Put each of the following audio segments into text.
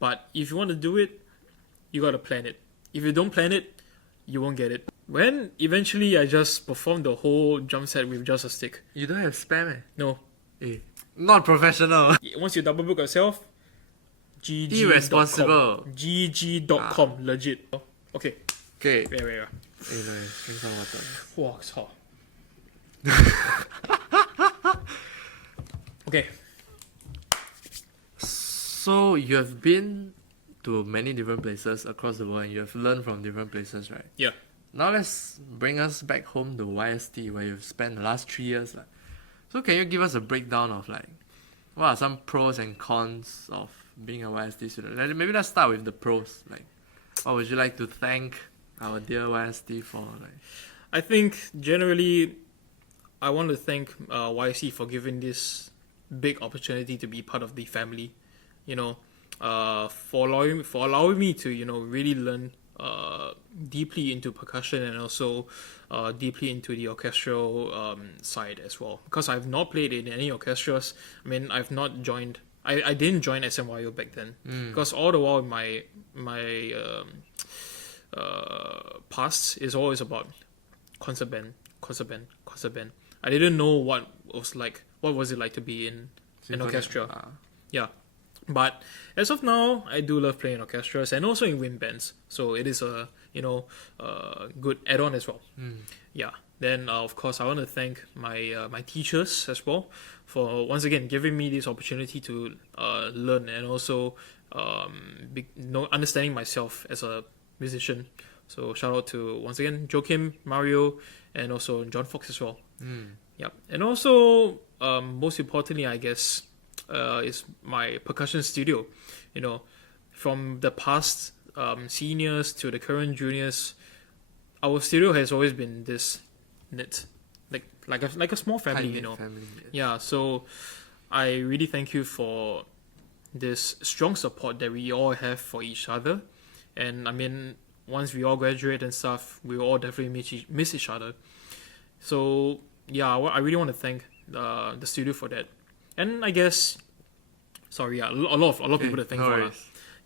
But if you want to do it, you got to plan it. If you don't plan it, you won't get it. When eventually I just performed the whole drum set with just a stick. You don't have spam, eh? No. Not professional. Once you double book yourself, gg.com. Irresponsible. gg.com. Legit. Okay. Okay. Wait. No, drink some water. Wow, it's hot. Okay. So you have been to many different places across the world and you have learned from different places, right? Yeah. Now let's bring us back home to YST where you've spent the last 3 years. So can you give us a breakdown of what are some pros and cons of being a YST student? Maybe let's start with the pros. What would you like to thank our dear YST for? I think generally I want to thank YST for giving this big opportunity to be part of the family. For allowing me to really learn deeply into percussion and also deeply into the orchestral side as well. Because I've not played in any orchestras. I mean, I've not joined. I didn't join SMYO back then because all the while my past is always about concert band. I didn't know what was it like to be in an orchestra. Yeah. But as of now, I do love playing orchestras and also in wind bands. So it is a good add-on as well. Yeah. Then of course I want to thank my teachers as well for once again giving me this opportunity to learn and also understanding myself as a musician. So shout out to once again Joachim, Mario, and also John Fox as well. Yeah. And also most importantly, I guess. Is my percussion studio. From the past seniors to the current juniors, our studio has always been this knit, like a small family. Family, yes. Yeah. So I really thank you for this strong support that we all have for each other, and I mean once we all graduate and stuff, we will all definitely miss each other. So yeah, I really want to thank the studio for that. And I guess, a lot of people to thank for.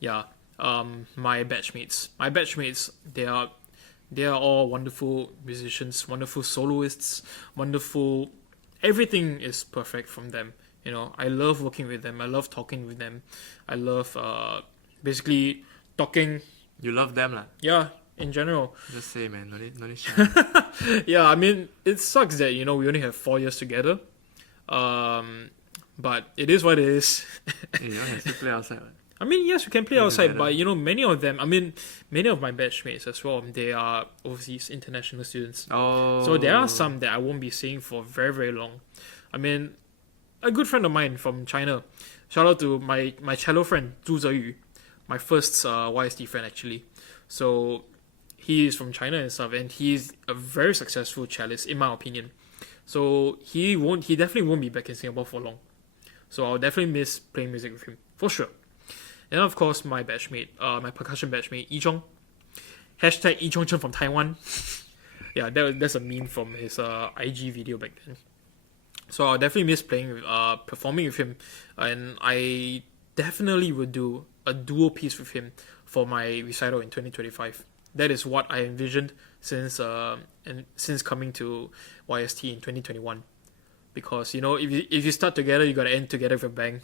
Yeah, my batchmates. They are all wonderful musicians, wonderful soloists, wonderful. Everything is perfect from them. I love working with them. I love talking with them. I love basically talking. You love them, lah? Yeah, in general. Just say, man. No need shy. Yeah, I mean, it sucks that we only have 4 years together. But it is what it is. You can still play outside, right? I mean, yes, we can play outside, but many of them, many of my batchmates as well, they are overseas international students. Oh. So there are some that I won't be seeing for very, very long. I mean, a good friend of mine from China, shout out to my cello friend, Zhu Zeyu, my first YST friend actually. So he is from China and stuff, and he's a very successful cellist, in my opinion. So he definitely won't be back in Singapore for long. So I'll definitely miss playing music with him, for sure. And of course, my batchmate, my percussion batchmate, Yi Chong. Hashtag Yi Chong Chen from Taiwan. Yeah, that's a meme from his IG video back then. So I'll definitely miss performing with him. And I definitely would do a duo piece with him for my recital in 2025. That is what I envisioned since coming to YST in 2021. Because if you start together, you gotta end together with a bang.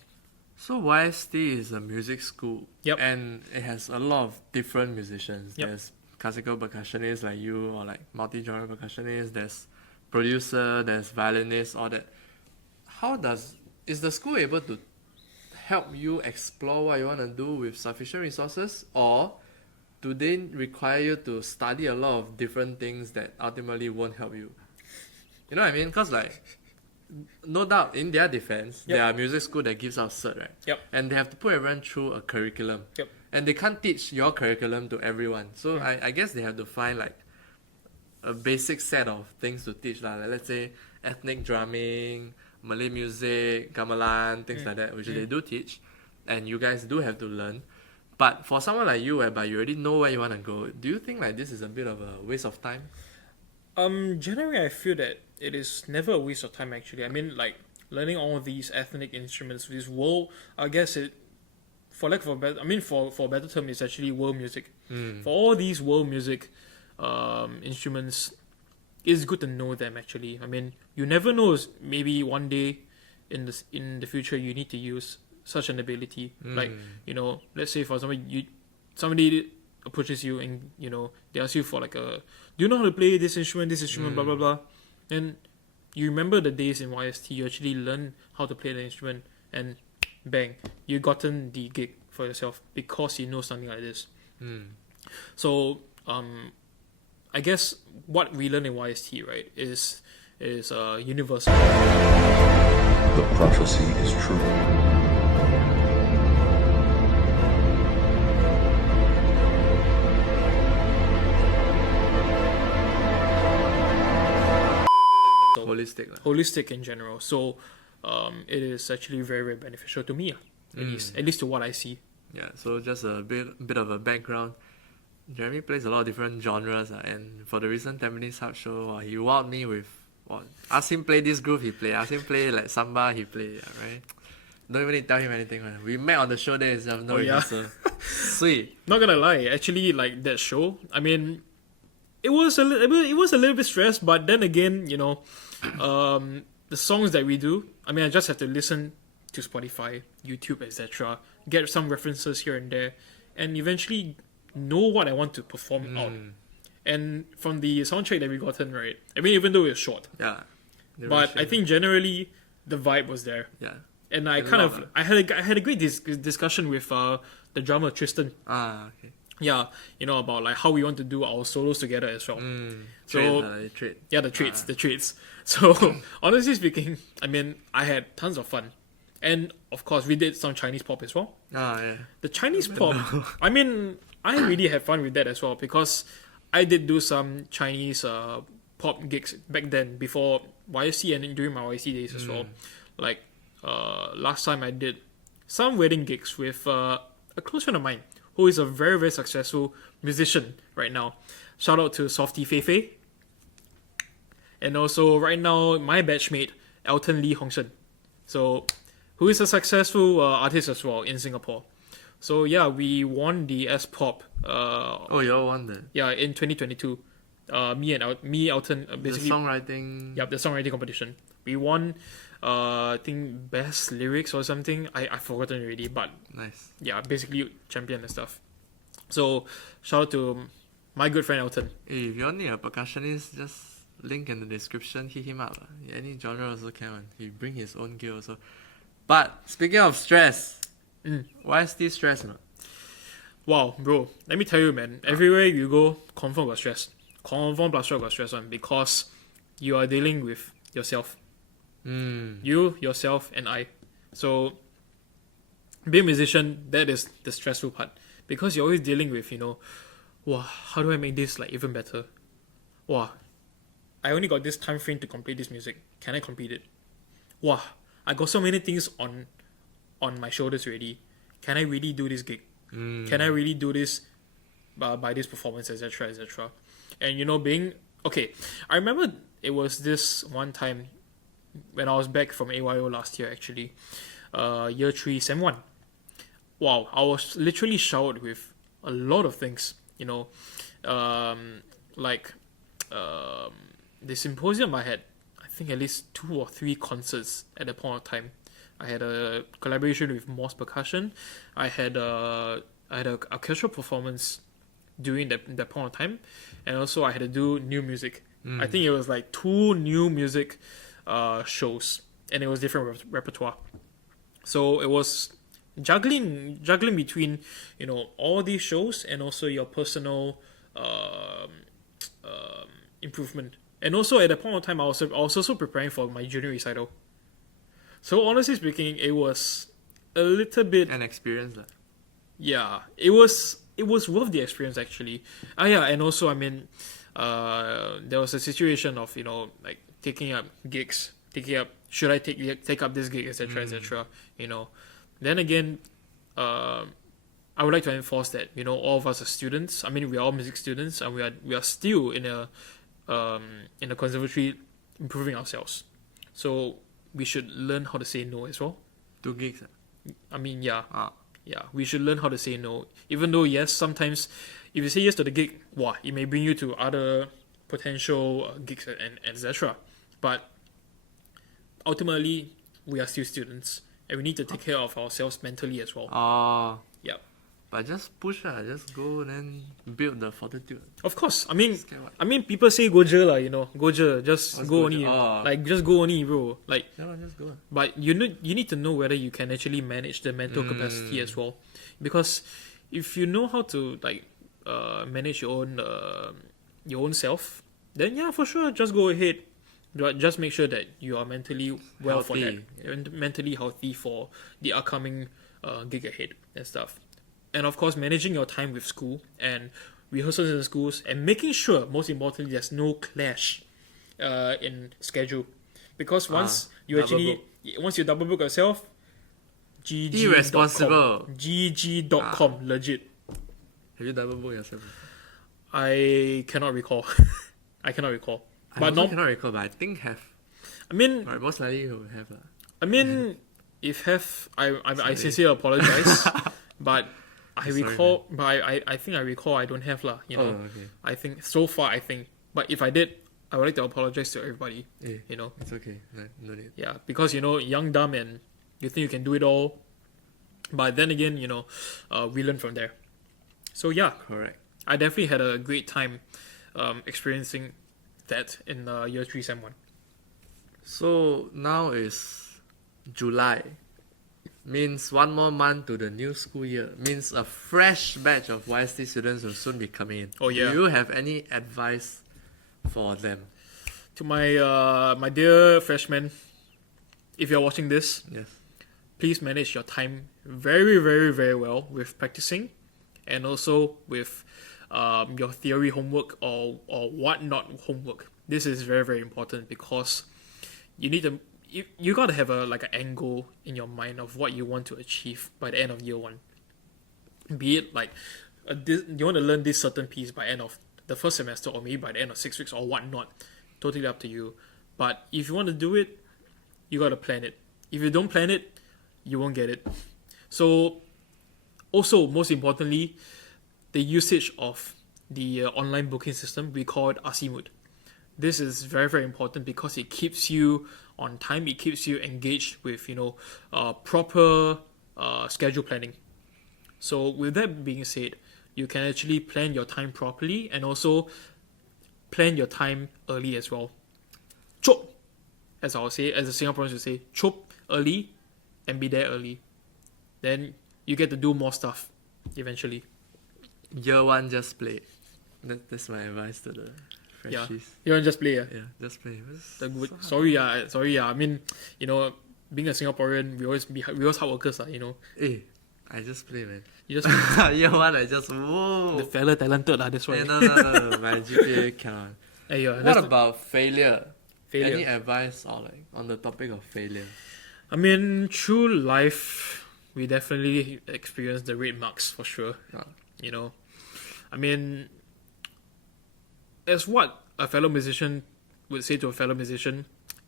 So YST is a music school. Yep. And it has a lot of different musicians. Yep. There's classical percussionists like you, or multi-genre percussionists. There's producer. There's violinist. All that. Is the school able to help you explore what you want to do with sufficient resources, or do they require you to study a lot of different things that ultimately won't help you? You know what I mean? Because no doubt, in their defense, Yep. there are music school that gives out cert, right? Yep. And they have to put everyone through a curriculum. Yep. And they can't teach your curriculum to everyone. So I guess they have to find a basic set of things to teach. Let's say ethnic drumming, Malay music, gamelan, things like that, which they do teach. And you guys do have to learn. But for someone like you, whereby you already know where you want to go, do you think this is a bit of a waste of time? Generally I feel that it is never a waste of time actually. I mean, learning all these ethnic instruments, this world, I guess for lack of a better, I mean for a better term, it's actually world music. Mm. For all these world music instruments, it's good to know them actually. I mean, you never know. Maybe one day in the future you need to use such an ability. Like, let's say for example, somebody approaches you and they ask you for like a, do you know how to play this instrument, blah blah blah, and you remember the days in YST, you actually learn how to play the instrument, and bang, you gotten the gig for yourself because you know something like this. So I guess what we learn in YST, right, is universal. The prophecy is true. Holistic. In general. So it is actually very, very beneficial to me, at least to what I see. Yeah, so just a bit of a background. Jeremy plays a lot of different genres, and for the recent Tampines Hub show, he wowed me with ask him play this groove, he play. Ask him play like samba, he play. Right? Don't even need to tell him anything. Man. We met on the show there itself, no rehearsal. Sweet. Not gonna lie, actually, like that show, I mean, it was a little bit stressed, but then again, the songs that we do, I mean, I just have to listen to Spotify, YouTube, etc., get some references here and there, and eventually know what I want to perform out. And from the soundtrack that we gotten, right, I mean, even though it was short, yeah, but I think generally the vibe was there. Yeah, and I had a great discussion with the drummer Tristan. Okay. Yeah, about like how we want to do our solos together as well. The traits. So honestly speaking, I mean, I had tons of fun, and of course we did some Chinese pop as well. Yeah. The Chinese pop, I mean, I really had fun with that as well because I did do some Chinese pop gigs back then before YSC and during my YSC days as well. Like last time I did some wedding gigs with a close friend of mine who is a very, very successful musician right now. Shout out to Softy Feifei. And also right now my batchmate Elton Lee Hongshen. So who is a successful artist as well in Singapore. So yeah, we won the S-Pop. You all won that? Yeah, in 2022. Me, Elton, basically. The songwriting. Yep, the songwriting competition. We won, I think, best lyrics or something. I've forgotten already, but nice. Yeah, basically champion and stuff. So shout out to my good friend Elton. Hey, if you all need a percussionist, just link in the description. Hit him up. Any genre also can. He bring his own gear also. But speaking of stress, why is this stress, man? Wow, bro. Let me tell you, man. Everywhere you go, confirm got stress. Confirm plus got stress on because you are dealing with yourself. You, yourself, and I. So, being a musician, that is the stressful part. Because you're always dealing with, wow, how do I make this like even better? Wow, I only got this time frame to complete this music. Can I complete it? Wow, I got so many things on my shoulders already. Can I really do this gig? Can I really do this by this performance, etc., etc.? And being okay, I remember it was this one time when I was back from AYO last year, actually, year 3, Sem 1. Wow, I was literally showered with a lot of things, like the symposium I had, I think at least 2 or 3 concerts at that point of time. I had a collaboration with Moss Percussion. I had a orchestral performance during that point of time, and also I had to do new music. I think it was like 2 new music shows, and it was different repertoire. So it was juggling between all these shows and also your personal improvement. And also at that point of time, I was also preparing for my junior recital. So honestly speaking, it was a little bit an experience. Yeah, it was worth the experience actually. Yeah, and also I mean, there was a situation of like taking up gigs, should I take up this gig, etc., etc. Then again, I would like to enforce that all of us are students. I mean, we are all music students, and we are still in a conservatory improving ourselves. So we should learn how to say no as well. To gigs. I mean, yeah. Yeah, we should learn how to say no. Even though, yes, sometimes if you say yes to the gig, wow, it may bring you to other potential gigs and etc. But ultimately, we are still students and we need to take care of ourselves mentally as well. Oh, Yep. but just push lah, just go then build the fortitude. Of course, Scared what? people say go je lah, go je, just What's go go only, je? Oh. like just go only, bro. Like, Yeah, lah, just go. but you need to know whether you can actually manage the mental capacity as well, because if you know how to like manage your own self, then yeah, for sure, just go ahead. But just make sure that you are mentally well for that, Healthy. and mentally healthy for the upcoming gig ahead and stuff. And of course, managing your time with school and rehearsals in the schools, and making sure, most importantly, there's no clash in schedule. Because once you double book yourself, GG.com. Irresponsible. GG.com, legit. Have you double booked yourself? I cannot recall. I cannot recall. I But also no, cannot recall, but I think have. I mean, Right, most likely you will have lah. I mean, if have, I sincerely apologize. But I Sorry, recall, but I think I recall I don't have lah. Oh, okay. I think so far but if I did, I would like to apologize to everybody. Eh, You know, it's okay. No need. yeah, because young, dumb, and you think you can do it all, but then again, we learn from there. So yeah, Correct. I definitely had a great time experiencing that in year 3 sem 1. So now is July. Means one more month to the new school year. Means a fresh batch of YST students will soon be coming in. Oh, yeah. Do you have any advice for them? To my dear freshmen, if you're watching this, Yes. please manage your time very, very, very well with practicing, and also with your theory homework or whatnot homework. This is very, very important because you gotta have an end goal in your mind of what you want to achieve by the end of year 1. Be it like you want to learn this certain piece by end of the first semester, or maybe by the end of 6 weeks or whatnot. Totally up to you. But if you want to do it, you gotta plan it. If you don't plan it, you won't get it. So, also most importantly, the usage of the online booking system, we call it Asimut. This is very, very important because it keeps you on time. It keeps you engaged with proper schedule planning. So with that being said, you can actually plan your time properly and also plan your time early as well. Chop, as I would say, as the Singaporeans would say, chop early and be there early. Then you get to do more stuff eventually. Year 1, just play. That's my advice to the Yeah, freshies. you want to just play. Yeah. Yeah, just play. The good. Sorry. I mean, being a Singaporean, we always hard workers. Eh, I just play, man. You just Year 1, I just whoa. the fella talented. That's why. Eh, no. My GPA cannot. Hey, yeah, What that's about failure? failure. Any advice or on the topic of failure? I mean, through life, we definitely experience the red marks for sure. Ah. I mean, as what a fellow musician would say to a fellow musician,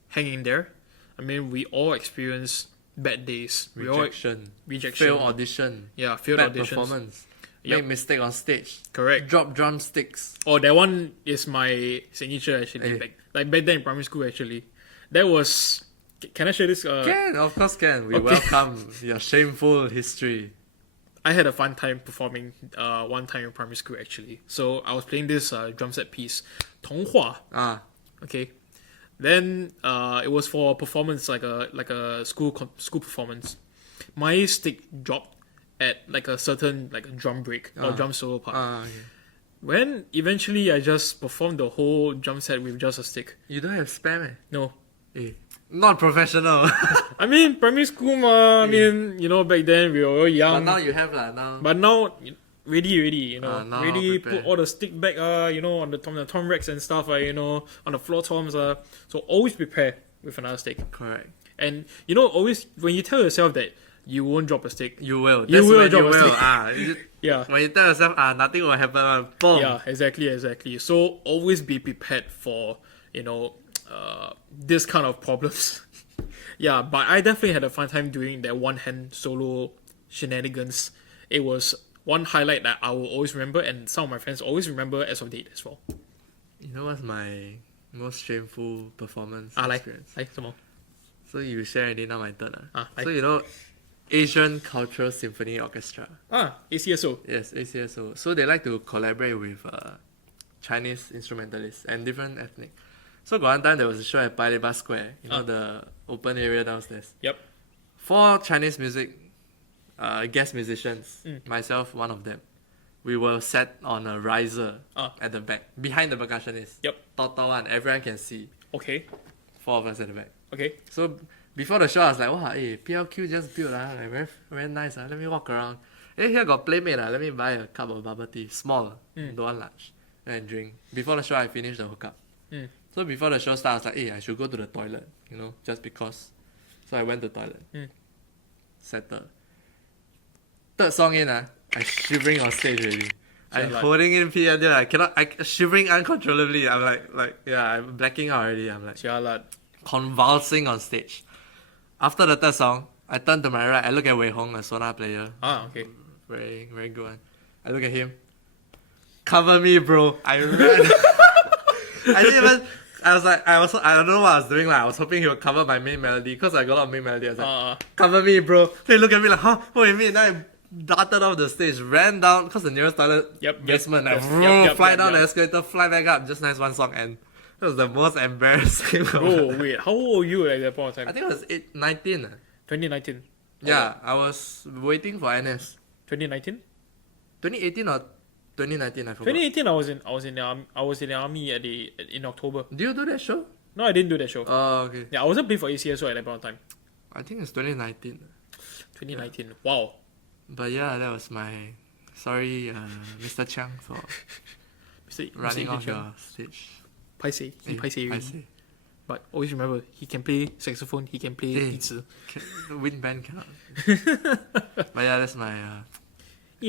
hang in there. I mean, we all experience bad days. Rejection. Rejection. Fail audition. Yeah, failed Bad auditions. performance. Yep. Make mistake on stage. Correct. Drop drumsticks. Oh, that one is my signature actually. Hey. Back then in primary school actually. That was. Can I share this? Can, of course can. We okay. welcome your shameful history. I had a fun time performing one time in primary school actually. So I was playing this drum set piece, 童话. Ah, Okay, then it was for a performance like a school performance. My stick dropped at a certain a drum break or drum solo part. okay. When eventually I just performed the whole drum set with just a stick. You don't have spam, eh? No, Not professional. I mean primary school ma. I mean back then we were all young. But now you have lah. Now. But now, ready, now ready prepare. put all the stick back, on the tom racks and stuff, on the floor toms, so always prepare with another stick. Correct. And always when you tell yourself that you won't drop a stick, You will. You That's will when drop you a will. stick. yeah, When you tell yourself, nothing will happen. Boom. yeah, exactly. So always be prepared for this kind of problems. Yeah, but I definitely had a fun time doing that one hand solo shenanigans. It was one highlight that I will always remember, and some of my friends always remember as of date as well. You know what's my most shameful performance 来 experience? 什么 So you share already, now my turn. 来 So you know Asian Cultural Symphony Orchestra. ACSO Yes, ACSO. So they like to collaborate with Chinese instrumentalists and different ethnic. So got one time there was a show at Paya Lebar Square, you know the open area downstairs. Yep. 4 Chinese music guest musicians, myself one of them. We were sat on a riser at the back, behind the percussionist. Yep. Tall one, everyone can see. Okay 4 of us at the back. okay So before the show, I was like, wow, PLQ just built, like very, very nice. Let me walk around. Here got Playmate, let me buy a cup of bubble tea. Small, don't want large. And drink. Before the show, I finished the hookup. So before the show starts, I was like, I should go to the toilet, just because. So I went to the toilet. Settled. Third song in, I shivering on stage already. I'm holding in pee until I cannot, shivering uncontrollably. I'm I'm blacking out already. I'm like jialat convulsing on stage. After the third song, I turn to my right. I look at Wei Hong, a Sona player. okay Very, very good one. I look at him. Cover me, bro. I ran. I didn't even. I was like, I don't know what I was doing. Like, I was hoping he would cover my main melody because I got a lot of main melody. I was like, cover me, bro. They look at me like, huh? What do you mean? Then I darted off the stage, ran down because the nearest toilet basement. Fly down the escalator, fly back up. Just nice one song, and it was the most embarrassing. oh wait, how old were you at that point of time? I think it was 19. 2019 Yeah, I was waiting for NS. 2019 2018 or 2019, I forgot. 2018 I was in the army in October. Do you do that show? No, I didn't do that show. Oh, okay. Yeah, I wasn't playing for ACSO at that point of time. I think it's 2019. 2019 wow. But yeah, that was my... Sorry, Mr. Chiang, for running off your stage. Paiseh, he paiseh already. Paiseh. But always remember, he can play saxophone, he can play 笛子. Wind band cannot. But yeah, that's my...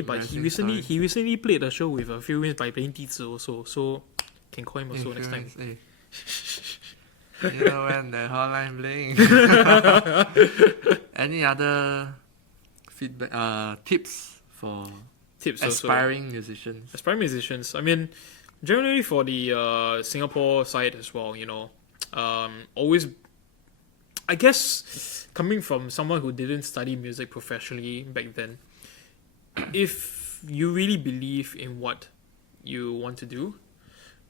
but he recently played a show with a few wins by playing 笛子 also, so can call him also next time. You know when the hotline bling. Any other feedback, tips for aspiring musicians? Aspiring musicians. I mean, generally for the Singapore side as well, always, I guess, coming from someone who didn't study music professionally back then, if you really believe in what you want to do,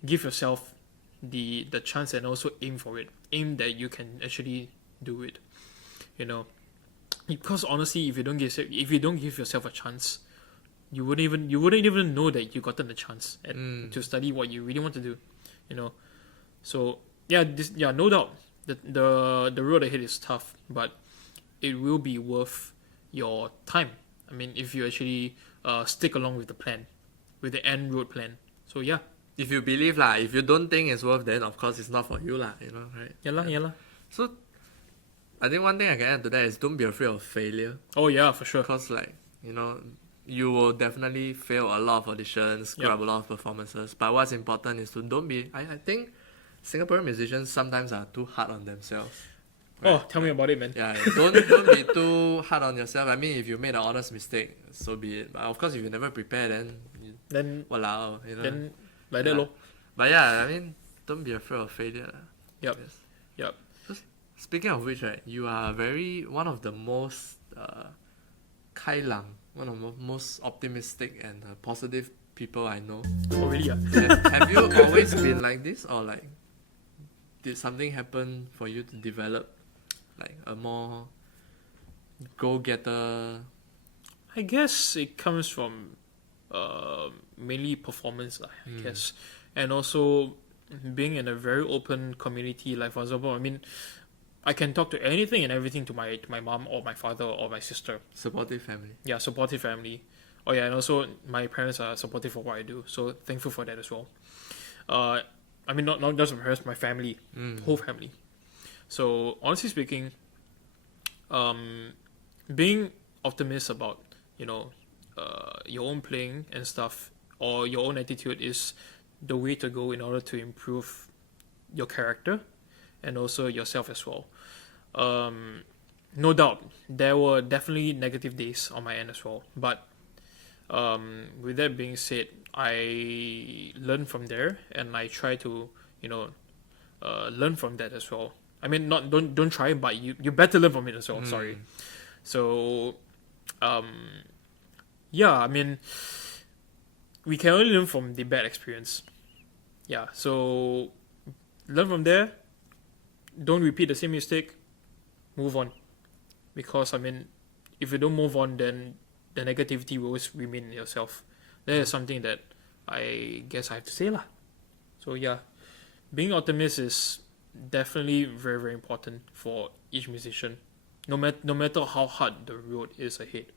give yourself the chance and also aim for it. Aim that you can actually do it. Because honestly, if you don't give yourself a chance, you wouldn't even know that you gotten the chance and to study what you really want to do. So no doubt the road ahead is tough, but it will be worth your time. I mean, if you actually stick along with the plan, with the end road plan. So yeah. If you believe lah, if you don't think it's worth, then of course it's not for you lah, right? Yeah. So, I think one thing I can add to that is don't be afraid of failure. Oh yeah, for sure. Because you will definitely fail a lot of auditions, scrub a lot of performances. But what's important is to don't be... I think Singaporean musicians sometimes are too hard on themselves. Right? Oh, tell me about it, man. Yeah, don't be too hard on yourself. I mean, if you made an honest mistake, so be it. But of course, if you never prepare, then walao, Then like that, lor. But yeah, I mean, don't be afraid of failure. Yep. So, speaking of which, right, you are one of the most kailang, one of the most optimistic and positive people I know. Oh, really? Yeah. Yes. Have you always been like this, or like did something happen for you to develop like a more go-getter? I guess it comes from mainly performance, I guess, and also being in a very open community. Like for example, I mean, I can talk to anything and everything to my mom or my father or my sister. Supportive family. Yeah, supportive family. Oh yeah, and also my parents are supportive of what I do, so thankful for that as well. I mean, not just my parents, my family, whole family. So honestly speaking, being optimist about your own playing and stuff, or your own attitude, is the way to go in order to improve your character and also yourself as well. no doubt, there were definitely negative days on my end as well. But with that being said, I learned from there, and I try to, learn from that as well. I mean, not don't try, but you better learn from it as well. Sorry. So, um, yeah, I mean, we can only learn from the bad experience. Yeah, so learn from there. Don't repeat the same mistake. Move on, because I mean, if you don't move on, then the negativity will always remain in yourself. That is something that I guess I have to say lah. So yeah, being optimist is definitely very very important for each musician, no matter how hard the road is ahead,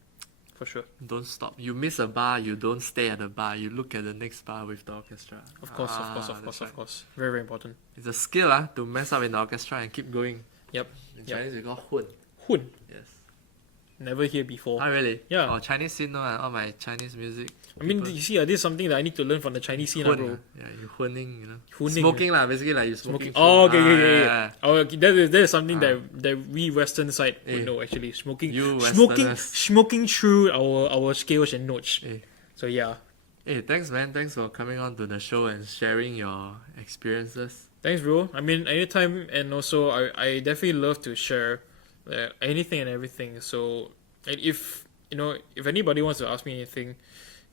for sure. Don't stop. You miss a bar, you don't stay at the bar. You look at the next bar with the orchestra. Of course, of course. Very very important. It's a skill to mess up in the orchestra and keep going. Yep. In Chinese we call hun. Hun, Yes. never hear before. Ah, really? Yeah. Oh, Chinese scene, no, all my Chinese music. I mean, people- you see, this is something that I need to learn from the Chinese scene, hun, bro. yeah, you hunning, Hunning, Smoking lah, basically like you smoking. Oh, okay, food. okay, Ah, okay. Oh, okay. That is something Ah. that we Western side would Eh. know actually. Smoking, You smoking, Westerners. smoking through our scales and notes. Eh. So yeah, Hey, thanks man. Thanks for coming on to the show and sharing your experiences. thanks, bro. I mean, anytime, and also I definitely love to share anything and everything. So, and if anybody wants to ask me anything,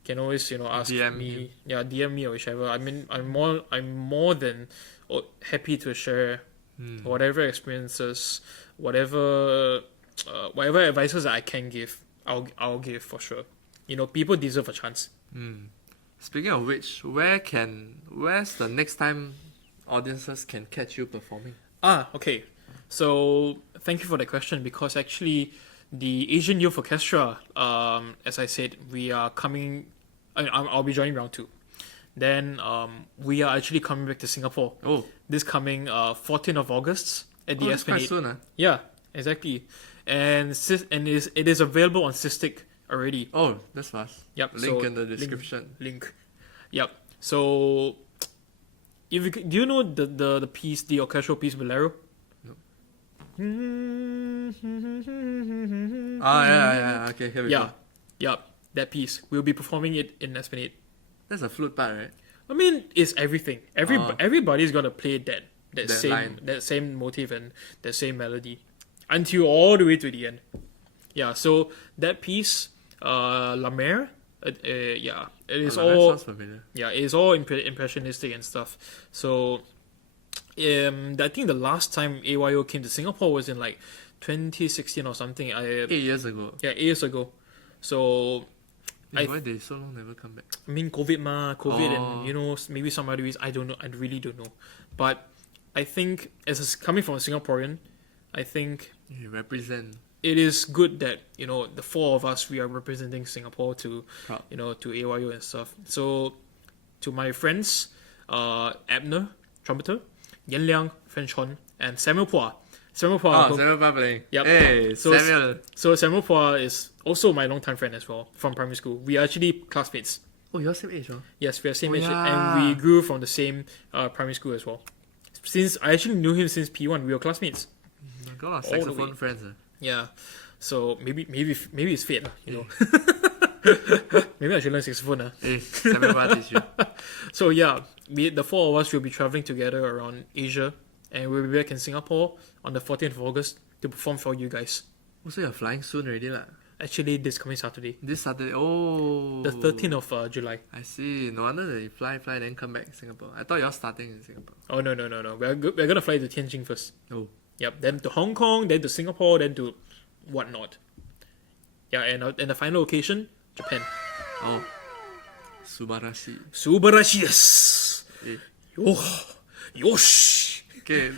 can always ask DM me. you. Yeah, DM me or whichever. I mean, I'm more than happy to share whatever experiences, whatever advices that I can give. I'll give for sure. People deserve a chance. Speaking of which, where's the next time audiences can catch you performing? Okay. So thank you for the question, because actually the Asian Youth Orchestra, as I said, we are coming. I'll be joining round 2. Then we are actually coming back to Singapore Oh, this coming 14th of August at the that's quite Esplanade. soon. Yeah, exactly. And it is available on Cystic already. Oh, that's fast. Yep. Link so in the description. Link. Yep. So, do you know the piece, the orchestral piece, Bolero? No. No. Yeah. Okay, here we Yeah. go. Yep. That piece. We'll be performing it in Esplanade. That's a flute part, right? I mean, it's everything. Everybody's gonna play that That same line. that same motive and that same melody until all the way to the end. Yeah. So that piece, La Mer, yeah, it is That all. sounds familiar. Yeah, it's all impressionistic and stuff. So, I think the last time AYO came to Singapore was in like 2016 or something. 8 years ago. 8 years ago. So, Why they so long never come back? I mean, COVID, Oh. and maybe some other reasons. I don't know. I really don't know. But I think, coming from a Singaporean, I think You represent. it is good that the 4 of us, we are representing Singapore to Proud. to AYO and stuff. So to my friends, Abner, trumpeter, Yan Liang, French horn, and Samuel Pua. Samuel Pua. Oh, Samuel playing. Yep. Hey, So- Samuel. So Samuel Pua is also my longtime friend as well from primary school. We are actually classmates. Oh, you're same age, huh? Yes, we are same Oh, age, yeah. and we grew from the same primary school as well. Since I actually knew him since P1, we were classmates. Got a lot of All the saxophone way. friends. Yeah, so maybe it's fate, Maybe I should learn saxophone. Hey, Samuel will teach you. So yeah, the 4 of us will be traveling together around Asia, and we'll be back in Singapore on the 14th of August to perform for you guys. Also, you're flying soon already, lah. Actually, this coming Saturday, This Saturday. Oh. the 13th of July. I see. No wonder that you fly, then come back to Singapore. I thought you're starting in Singapore. Oh no. We're gonna fly to Tianjin first. Oh. Yep. Then to Hong Kong, then to Singapore, then to whatnot. Yeah, and the final location, Japan. Oh. Subarashi. Subarashi desu. Eh. Yosh. Okay.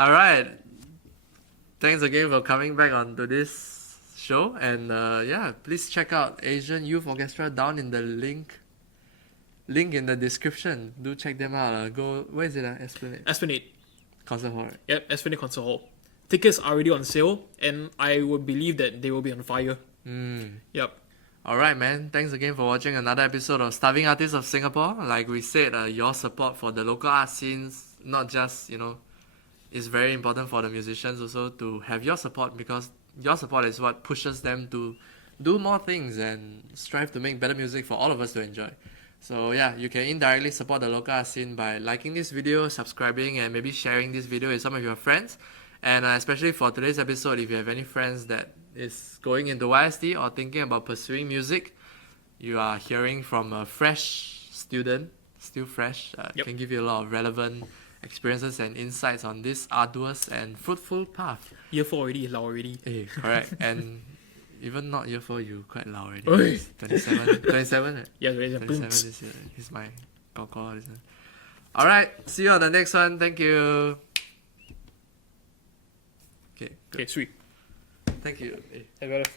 Alright. Thanks again for coming back onto this show. And yeah, please check out Asian Youth Orchestra down in the link in the description. Do check them out. Go, where is it? Esplanade Esplanade. Concert Hall. Right? Yep, Esplanade Concert Hall. Tickets are already on sale, and I would believe that they will be on fire. Yep. Alright, man. Thanks again for watching another episode of Starving Artists of Singapore. Like we said, your support for the local art scenes, not just, it's very important for the musicians also to have your support, because your support is what pushes them to do more things and strive to make better music for all of us to enjoy. So yeah, you can indirectly support the local art scene by liking this video, subscribing, and maybe sharing this video with some of your friends. And especially for today's episode, if you have any friends that is going into YST or thinking about pursuing music, you are hearing from a fresh student, still fresh, can give you a lot of relevant experiences and insights on this arduous and fruitful path. Year 4 already, loud already. Correct. And even not year 4, you quite loud already. Oi. 27, 27, right? Yeah, 27 this year. He's my koko. Alright, see you on the next one. Thank you. Okay, good. Okay, sweet. Thank you. I got it.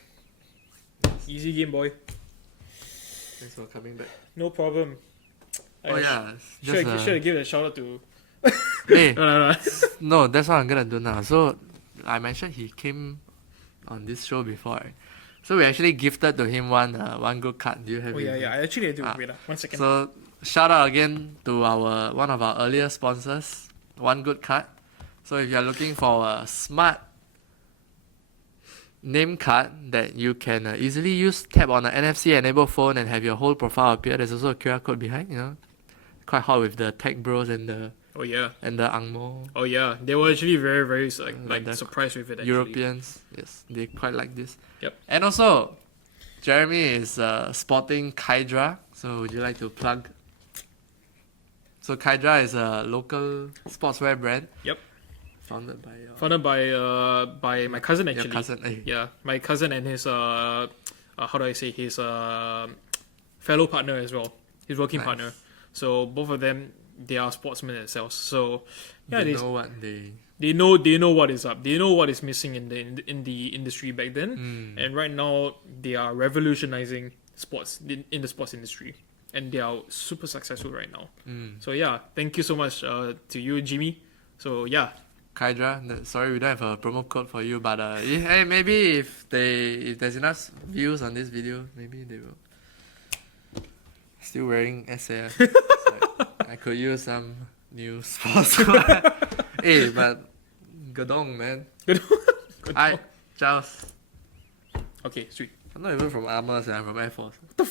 Easy game, boy. Thanks for coming back. No problem. Oh yeah, Should have given a shout out to. Hey, No. no, that's what I'm gonna do now. So I mentioned he came on this show before, right? So we actually gifted to him one good card. Do you have Oh it? yeah. I actually do. Wait, 1 second. So shout out again to one of our earlier sponsors, One Good Card. So if you are looking for a smart name card that you can easily use, tap on an NFC enabled phone and have your whole profile appear. There's also a QR code behind, quite hot with the tech bros and the Oh yeah. Angmo Oh yeah. They were actually very, very like the surprised with it. Actually. Europeans. Yes, they quite like this. Yep. And also, Jeremy is sporting Kydra. So would you like to plug? So Kydra is a local sportswear brand. Yep. Founded by my cousin actually. your cousin. Yeah, my cousin and his how do I say, his fellow partner as well, his working Nice. partner. So both of them, they are sportsmen themselves. So yeah, They know what they. they know what is up. They know what is missing in the industry back then, and right now they are revolutionizing sports in the sports industry, and they are super successful right now. So yeah, thank you so much to you, Jimmy. So yeah. Kydra, sorry we don't have a promo code for you, but hey, maybe if there's enough views on this video, maybe they will. Still wearing SAS. I could use some new sports. Hey, but Gadong, man. Alright, Charles. Okay, sweet. I'm not even from Armour, I'm from Air Force. What the